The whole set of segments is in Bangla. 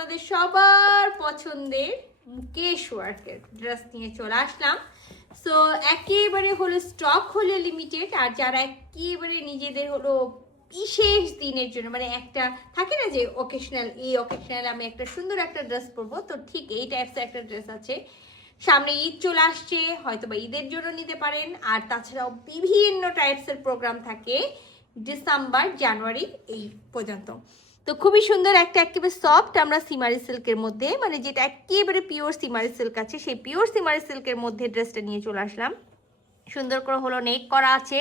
আপনাদের সবার পছন্দের মুকেশ ওয়ার্কের ড্রেস নিয়ে চলে আসলাম। সো একেবারে হলো স্টক হলো লিমিটেড, আর যারা একেবারে নিজেদের হলো বিশেষ দিনের জন্য মানে একটা থাকে না যে অকেশনাল, এই অকেশনাল আমি একটা সুন্দর একটা ড্রেস পরবো, তো ঠিক এই টাইপসের একটা ড্রেস আছে। সামনে ঈদ চলে আসছে, হয়তো বা ঈদের জন্য নিতে পারেন। আর তাছাড়াও বিভিন্ন টাইপসের প্রোগ্রাম থাকে ডিসেম্বর জানুয়ারি এই পর্যন্ত। তো খুবই সুন্দর একটা একেবারে সফট আমরা সিমারি সিল্কের মধ্যে, মানে যেটা একেবারে পিওর সিমারি সিল্ক আছে, সেই পিওর সিমারি সিল্কের মধ্যে ড্রেসটা নিয়ে চলে আসলাম। সুন্দর করে হলো নেক করা আছে।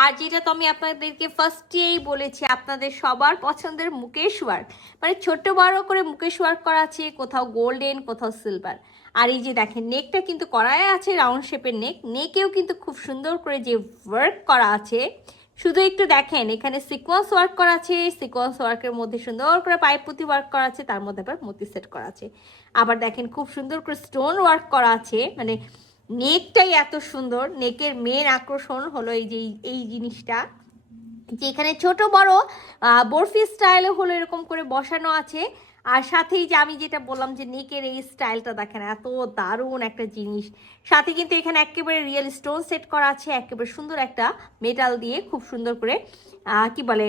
আর যেটা তো আমি আপনাদেরকে ফার্স্টেই বলেছি, আপনাদের সবার পছন্দের মুকেশ ওয়ার্ক, মানে ছোট বড় করে মুকেশ ওয়ার্ক করা আছে, কোথাও গোল্ডেন কোথাও সিলভার। আর এই যে দেখেন নেকটা কিন্তু করাই আছে রাউন্ড শেপের নেক, নেকেও কিন্তু খুব সুন্দর করে যে ওয়ার্ক করা আছে, শুধু একটু দেখেন এখানে সিকোয়েন্স ওয়ার্ক করা আছে, সিকোয়েন্স ওয়ার্কের মধ্যে সুন্দর করে পাইপুতি ওয়ার্ক করা আছে, তার মধ্যে আবার মতি সেট করা আছে। আবার দেখেন খুব সুন্দর করে স্টোন ওয়ার্ক করা আছে, মানে নেকটাই এত সুন্দর। নেকের মেন আকর্ষণ হলো এই যে এই জিনিসটা, যেখানে ছোট বড় বরফি স্টাইলে হলো এরকম করে বসানো আছে। আর সাথেই যে আমি যেটা বললাম যে নেকের এই স্টাইলটা দেখেন এত দারুণ একটা জিনিস। সাথে কিন্তু এখানে একেবারে রিয়েল স্টোন সেট করা আছে, একেবারে সুন্দর একটা মেটাল দিয়ে খুব সুন্দর করে কি বলে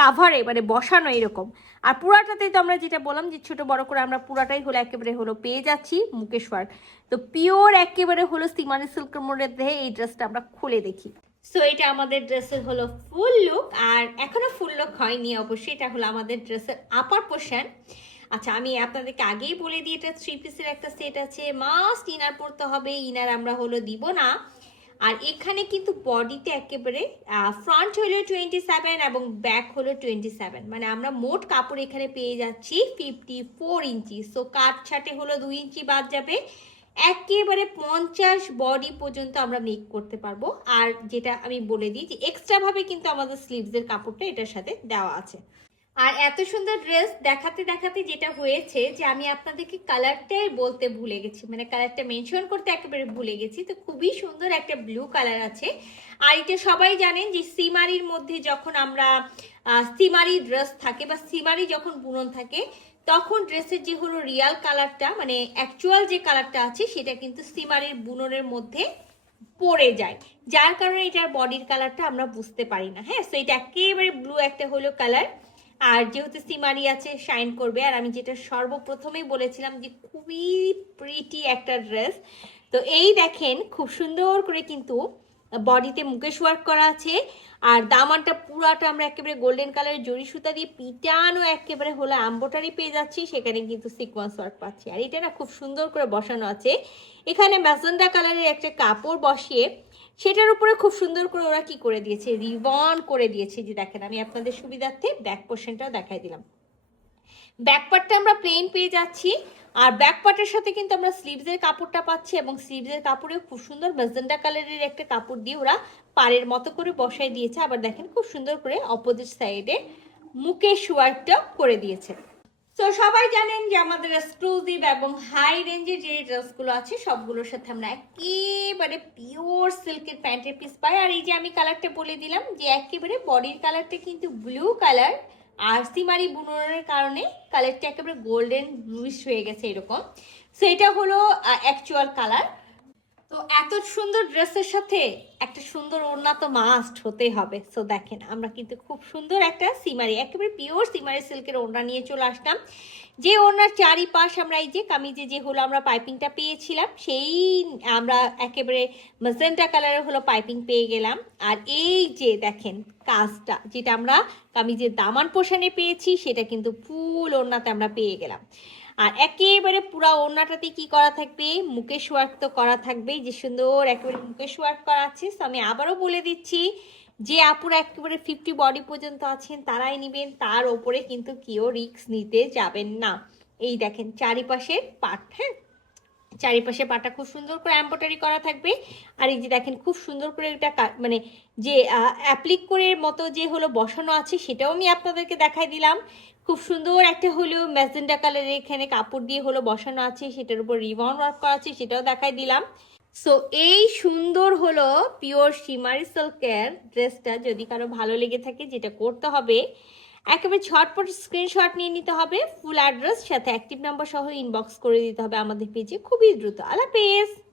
কাভারে মানে বসানো এরকম। আর পুরাটাতেই তো আমরা যেটা বললাম যে ছোট বড় করে আমরা পুরাটাই হলো একেবারে হলো পেয়ে যাচ্ছি মুকেশ ওয়ার্ক। তো পিওর একেবারে হলো সিমানি সিল্কের মধ্যে এই ড্রেসটা আমরা খুলে দেখি। সো এটা আমাদের ড্রেসের হলো ফুল লুক, আর এখনো ফুল লুক হয়নি অবশ্যই, এটা হলো আমাদের ড্রেসের আপার পোর্শন। আচ্ছা আমি আপনাদেরকে আগেই বলে দিই, এটা 3 পিসের একটা সেট আছে, মাস্ট ইনার পরতে হবে, ইনার আমরা হলো দিব না। আর এখানে কিন্তু বডিতে একেবারে ফ্রন্ট হলো 27 এবং ব্যাক হলো 27, মানে আমরা মোট কাপড় এখানে পেয়ে যাচ্ছি 54 ইঞ্চি। সো কাট ছাটে হলো 2 ইঞ্চি বাদ যাবে, একেবারে 50 বডি পর্যন্ত আমরা মেক করতে পারবো। আর যেটা আমি বলে দিই যে এক্সট্রা ভাবে কিন্তু আমাদের স্লিভসের কাপড়টা এটার সাথে দেওয়া আছে। আর এত সুন্দর ড্রেস দেখাতে দেখাতে যেটা হয়েছে যে আমি আপনাদেরকে কালারটাই বলতে ভুলে গেছি, মানে কালারটা মেনশন করতে একেবারে ভুলে গেছি। তো খুবই সুন্দর একটা ব্লু কালার আছে। আর এটা সবাই জানেন যে সিমারির মধ্যে যখন আমরা সিমারি ড্রেস থাকে বা সিমারি যখন বুনন থাকে, তখন ড্রেসের যে হলো রিয়াল কালারটা মানে অ্যাকচুয়াল যে কালারটা আছে সেটা কিন্তু সিমারির বুননের মধ্যে পড়ে যায়, যার কারণে এটার বডির কালারটা আমরা বুঝতে পারি না। হ্যাঁ, সো এটা একেবারে ব্লু একটা হলো কালার। আর যেহেতু সিমারি আছে শাইন করবে। আর আমি যেটা সর্বপ্রথমেই বলেছিলাম যে খুবই প্রিটি একটা ড্রেস। তো এই দেখেন খুব সুন্দর করে কিন্তু বডিতে মুকেশ ওয়ার্ক করা আছে। আর দামানটা পুরাটা আমরা একেবারে গোল্ডেন কালারের জরি সুতা দিয়ে পিটানো একেবারে হলো এমব্রয়ডারি পেয়ে যাচ্ছি, সেখানে কিন্তু সিকোয়েন্স ওয়ার্ক পাচ্ছি। আর এটা না খুব সুন্দর করে বসানো আছে, এখানে ম্যাজেন্ডা কালারের একটা কাপড় বসিয়ে সেটার উপরে খুব সুন্দর করে ওরা কি করে দিয়েছে, রিবন করে দিয়েছে। যে দেখেন আমি আপনাদের সুবিধার্থে ব্যাক পোর্শনটাও দেখাই দিলাম। ব্যাক পার্টটা আমরা প্লেন পেয়ে যাচ্ছি, আর ব্যাক পার্টের সাথে কিন্তু আমরা স্লিভসের কাপড়টা পাচ্ছি, এবং স্লিভসের কাপড়েও খুব সুন্দর ম্যাজেন্ডা কালারের একটা কাপড় দিয়ে ওরা পাড়ের মতো করে বসাই দিয়েছে। আবার দেখেন খুব সুন্দর করে অপোজিট সাইডে মুকেশ ওয়ার্কটা করে দিয়েছে। তো সবাই জানেন যে আমাদের এক্সক্লুসিভ এবং হাই রেঞ্জের যে ড্রেসগুলো আছে সবগুলোর সাথে আমরা একেবারে পিওর সিল্কের প্যান্টের পিস পাই। আর এই যে আমি কালারটা বলে দিলাম যে একেবারে বডির কালারটা কিন্তু ব্লু কালার, আর সিমারি বুননের কারণে কালারটা একেবারে গোল্ডেন ব্লুইশ হয়ে গেছে এরকম। সো এটা হলো অ্যাকচুয়াল কালার। তো এত সুন্দর ড্রেসের সাথে একটা সুন্দর ওড়না তো মাস্ট হতেই হবে। সো দেখেন আমরা কিন্তু খুব সুন্দর একটা সিমারি একেবারে পিওর সিমারি সিল্কের ওড়না নিয়ে চলে আসলাম, যে ওড়নার চারিপাশ আমরা এই যে কামিজে যে হলো আমরা পাইপিংটা পেয়েছিলাম সেই আমরা একেবারে ম্যাজেন্টা কালারের হলো পাইপিং পেয়ে গেলাম। আর এই যে দেখেন কাজটা যেটা আমরা কামিজের দামান পোষণে পেয়েছি সেটা কিন্তু ফুল ওড়নাতে আমরা পেয়ে গেলাম। আর একেবারে পুরা ওড়নাটাতে কি করা থাকবে, মুকেশ ওয়ার্ক তো করা থাকবেই, যে সুন্দর একেবারে মুকেশ ওয়ার্ক করা আছে। তো আমি আবারও বলে দিচ্ছি যে আপুরা একেবারে 50 বডি পর্যন্ত আছেন তারাই নেবেন, তার ওপরে কিন্তু কেউ রিস্ক নিতে যাবেন না। এই দেখেন চারিপাশের পাট, হ্যাঁ চারিপাশে পাটা খুব সুন্দর করে এমব্রয়ডারি করা থাকবে। আর এই যে দেখেন খুব সুন্দর করে এটা মানে যে অ্যাপ্লিক করে মতো যে হলো বসানো আছে সেটাও আমি আপনাদেরকে দেখাই দিলাম। খুব সুন্দর একটা হলো ম্যাজেন্ডা কালারের এখানে কাপড় দিয়ে হলো বসানো আছে, সেটার উপর রিবন ওয়ার্ক করা আছে সেটাও দেখাই দিলাম। সো এই সুন্দর হলো পিওর শিমারি সিল্কের ড্রেসটা যদি কারো ভালো লেগে থাকে, যেটা করতে হবে একেবারে ঝটপট স্ক্রিনশট নিয়ে নিতে হবে, ফুল অ্যাড্রেস সাথে অ্যাক্টিভ নাম্বার সহ ইনবক্স করে দিতে হবে আমাদের পেজে খুবই দ্রুত। আল্লাহ হাফেজ।